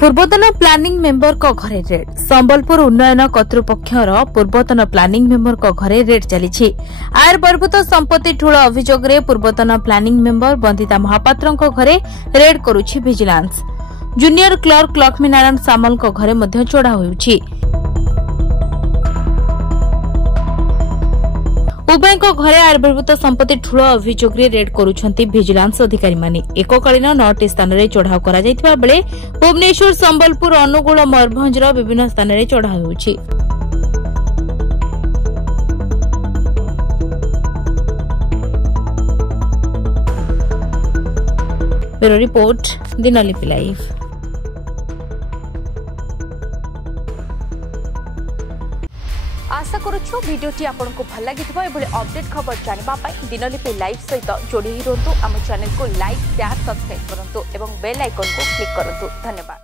पूर्वतन planning member को घरे रेड संबलपुर उन्नयन कर्तृपक्षर पूर्वतन प्लानिंग मेंबर को घरे रेड चली आयर बर्भूत संपत्ति ठूल अभियोग पूर्वतन प्लानिंग मेंबर बंदिता महापात्र घरे रेड करुछि vigilance. Junior clerk Laxminarayan Samal को घरे मध्य चढ़ा होउछि। उभय घरे आयुर्भूत संपत्ति ठूल अभियोग रेड करुछंती विजिलेंस अधिकारी माने। एककालीन 9टी स्थान रे चढ़ाव करा जायतिबा बेले भुवनेश्वर संबलपुर अनुगुल मयूरभंजर विभिन्न स्थान रे चढ़ाव होउछि। Bureau report Dinalipi live. आशा करूछु वीडियोटी आपको भल लगी अपडेट खबर जानापी दिनलिपि लाइव सहित जोड़ी रुहतु। आम चैनल को लाइक शेयर सब्सक्राइब करूँ और बेल आइकन को क्लिक करूँ। धन्यवाद।